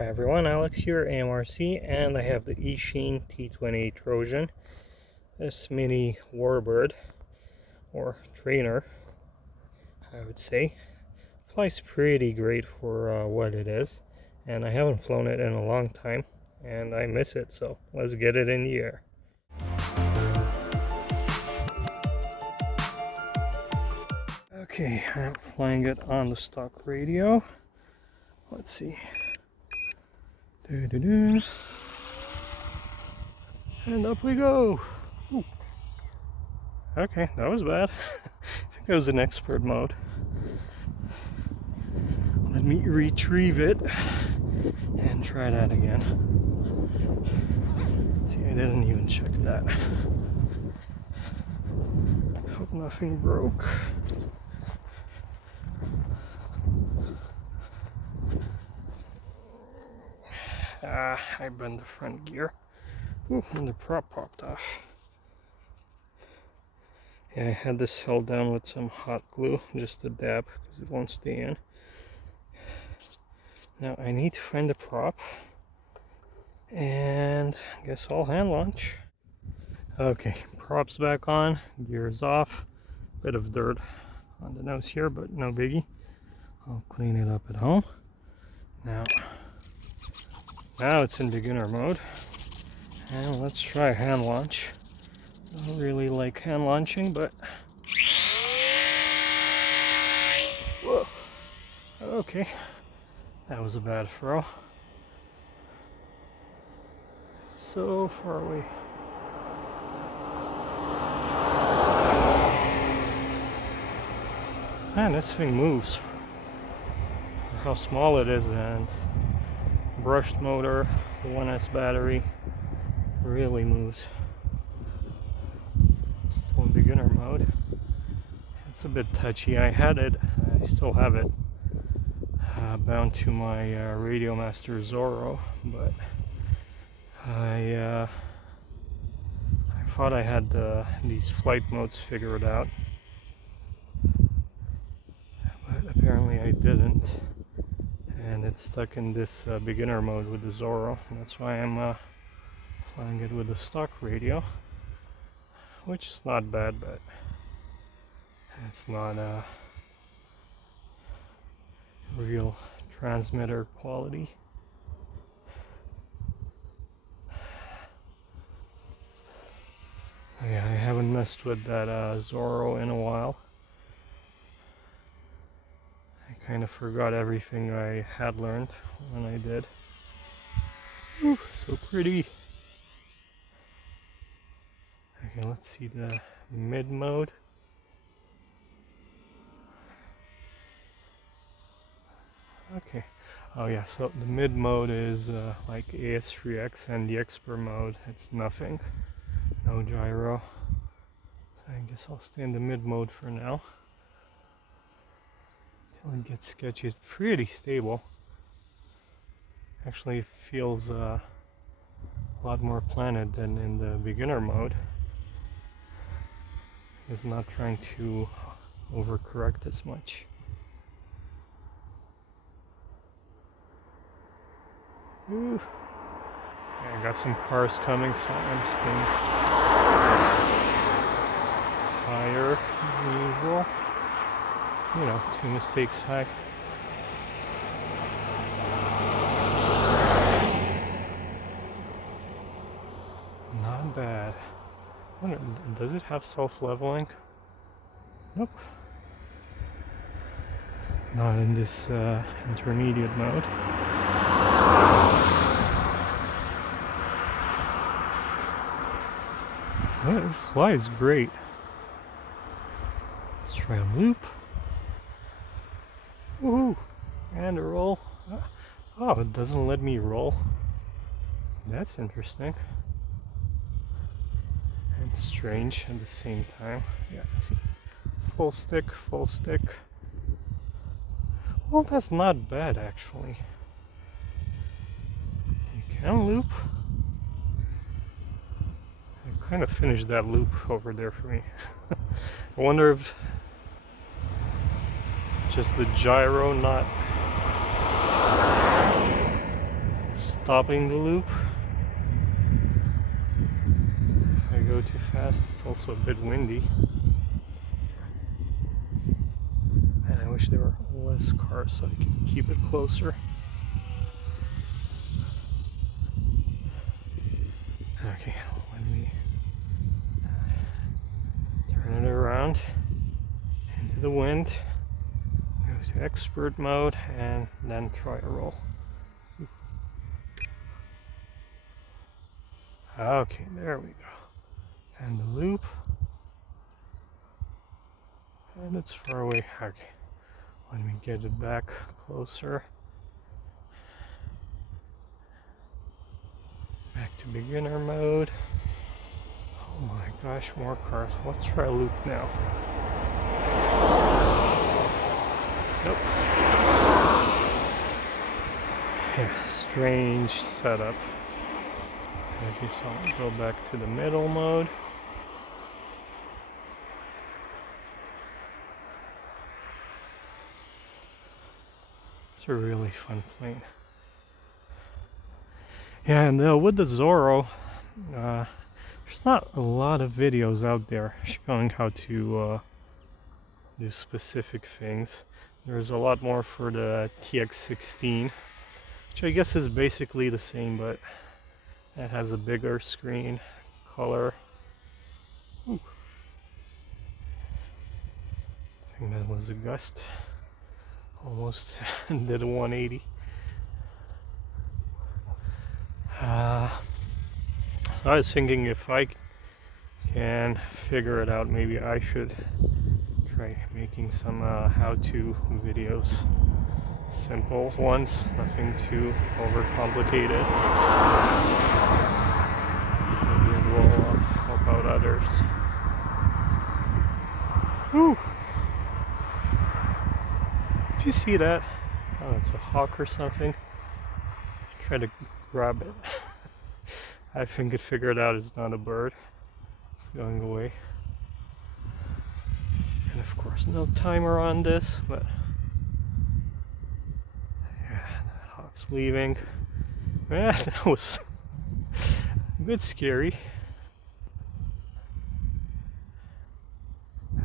Hi everyone, Alex here, AMRC, and I have the Eachine T-28 Trojan. This mini warbird, or trainer, I would say, flies pretty great for what it is, and I haven't flown it in a long time, and I miss it, so let's get it in the air. Okay, I'm flying it on the stock radio. Let's see. And up we go. Ooh. Okay, that was bad. I think I was in expert mode. Let me retrieve it and try that again. See, I didn't even check that. Hope nothing broke. I bent the front gear. Ooh, and the prop popped off. Yeah, I had this held down with some hot glue, just a dab, because it won't stay in. Now I need to find the prop, and I guess I'll hand launch. Okay, props back on, gears off. Bit of dirt on the nose here, but no biggie. I'll clean it up at home. Now it's in beginner mode, and let's try hand launch. I don't really like hand launching, but whoa. Okay, that was a bad throw. So far away. Man, this thing moves. For how small it is, and brushed motor, 1S battery, really moves. Still in beginner mode. It's a bit touchy. I still have it bound to my Radio Master Zorro, but I thought I had these flight modes figured out, but apparently I didn't, and it's stuck in this beginner mode with the Zorro. And that's why I'm flying it with the stock radio, which is not bad, but it's not real transmitter quality. Yeah, I haven't messed with that Zorro in a while. I kind of forgot everything I had learned when I did. Ooh, so pretty. Okay, let's see the mid mode. Okay. Oh yeah, so the mid mode is like AS3X, and the expert mode, it's nothing. No gyro. So I guess I'll stay in the mid mode for now. Until it gets sketchy. It's pretty stable. Actually, it feels a lot more planted than in the beginner mode. It's not trying to overcorrect as much. Ooh. Yeah, I got some cars coming, so I'm staying higher than usual. You know, 2 mistakes high. Not bad. Does it have self-leveling? Nope. Not in this intermediate mode. Well, it flies great. Let's try a loop. Woohoo! And a roll. Oh, it doesn't let me roll. That's interesting. And strange at the same time. Yeah, see. Full stick, full stick. Well, that's not bad actually. You can loop. I kind of finished that loop over there for me. I wonder if just the gyro not stopping the loop. If I go too fast, it's also a bit windy. And I wish there were less cars so I could keep it closer. Okay, let me turn it around into the wind, go to expert mode, and then try a roll. Okay, there we go. And the loop. And it's far away. Okay, let me get it back closer. Back to beginner mode. Oh my gosh, more cars. Let's try a loop now. Nope. Yeah, strange setup. Okay, so I'll go back to the middle mode. It's a really fun plane. Yeah, and with the Zorro, there's not a lot of videos out there showing how to do specific things. There's a lot more for the TX16, which I guess is basically the same, but it has a bigger screen, color. Ooh. I think that was a gust. Almost did a 180. I was thinking if I can figure it out, maybe I should try making some how-to videos. Simple ones, nothing too overcomplicated. Maybe it will help out others. Woo! Did you see that? Oh, it's a hawk or something. Try to grab it. I think it figured out it's not a bird. It's going away. And of course, no timer on this, but yeah, the hawk's leaving. Man, that was a bit scary.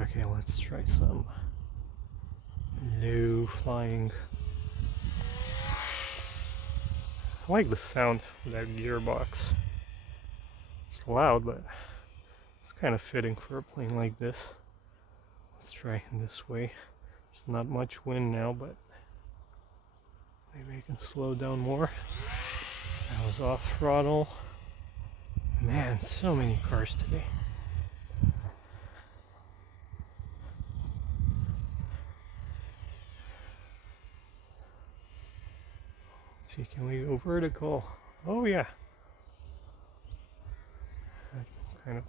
Okay, let's try some new flying. I like the sound of that gearbox. It's loud, but it's kind of fitting for a plane like this. Let's try this way. There's not much wind now, but maybe I can slow down more. I was off throttle. Man, so many cars today. Let's see, can we go vertical? Oh yeah. Kind of,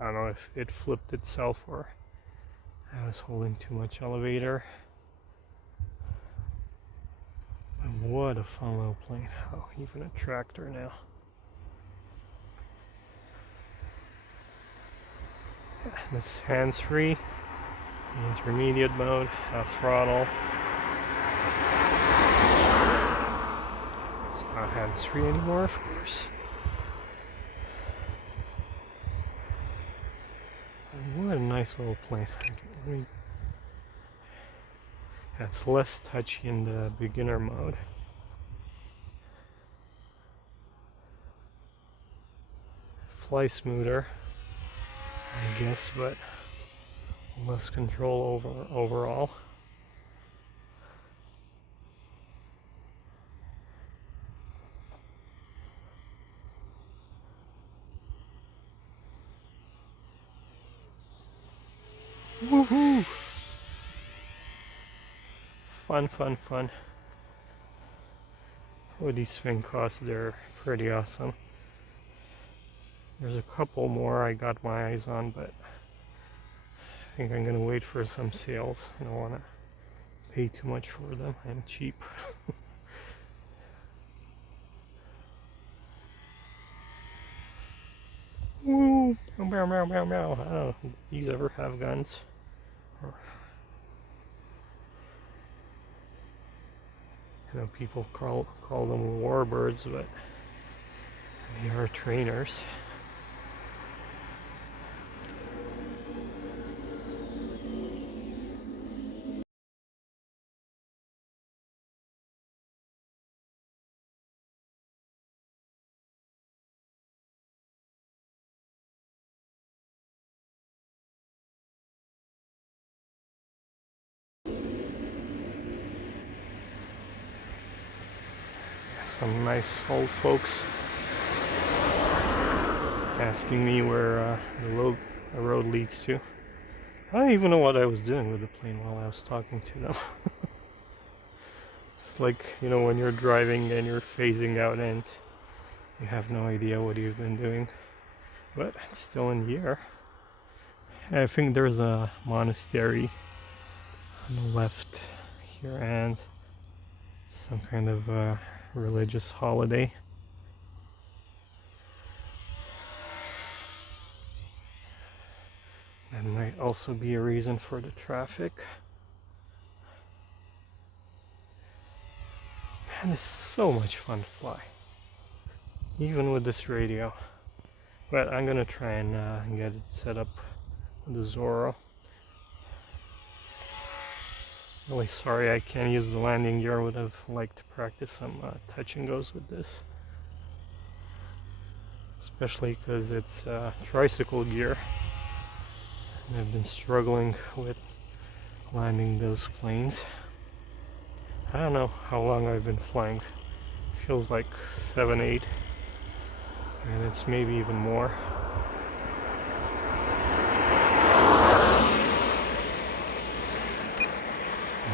I don't know if it flipped itself or I was holding too much elevator. But what a fun little plane. Oh, even a tractor now. This hands-free, intermediate mode, throttle. It's not hands-free anymore, of course. And what a nice little plane. Okay, it's less touchy in the beginner mode. Fly smoother, I guess, but less control overall. Woohoo! Fun, fun, fun. What these things cost, they're pretty awesome. There's a couple more I got my eyes on, but I think I'm gonna wait for some sales. I don't wanna pay too much for them. I'm cheap. Woo! Meow, meow, meow, meow. Oh, do these ever have guns? You know, people call them warbirds, but they are trainers. Some nice old folks asking me where the road leads to. I don't even know what I was doing with the plane while I was talking to them. It's like, you know, when you're driving and you're phasing out and you have no idea what you've been doing. But it's still in the air. I think there's a monastery on the left here and some kind of religious holiday. That might also be a reason for the traffic. Man, it's so much fun to fly, even with this radio. But I'm gonna try and get it set up with the Zorro. Really sorry I can't use the landing gear. I would have liked to practice some touch and goes with this. Especially because it's tricycle gear. And I've been struggling with landing those planes. I don't know how long I've been flying. Feels like 7, 8. And it's maybe even more.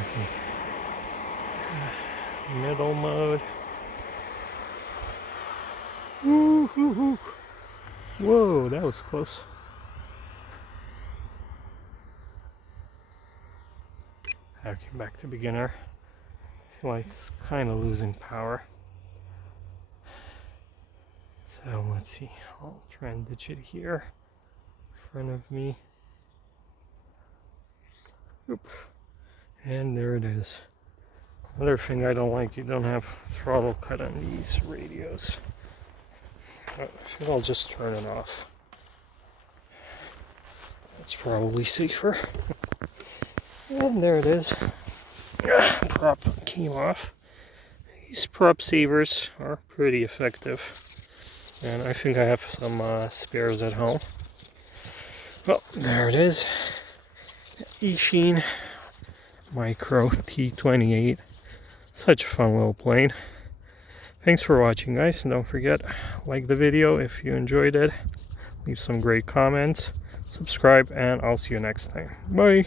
Okay. Middle mode. Woo-hoo-hoo. Whoa, that was close. Okay, back to beginner. I feel like it's kind of losing power. So let's see. I'll try and ditch it here in front of me. Oop. And there it is. Another thing I don't like, you don't have throttle cut on these radios. I think I'll just turn it off. That's probably safer. And there it is. Prop came off. These prop savers are pretty effective. And I think I have some spares at home. Well, there it is. Eachine Micro T-28. Such a fun little plane. Thanks for watching, guys. And don't forget, like the video if you enjoyed it. Leave some great comments. Subscribe, and I'll see you next time. Bye.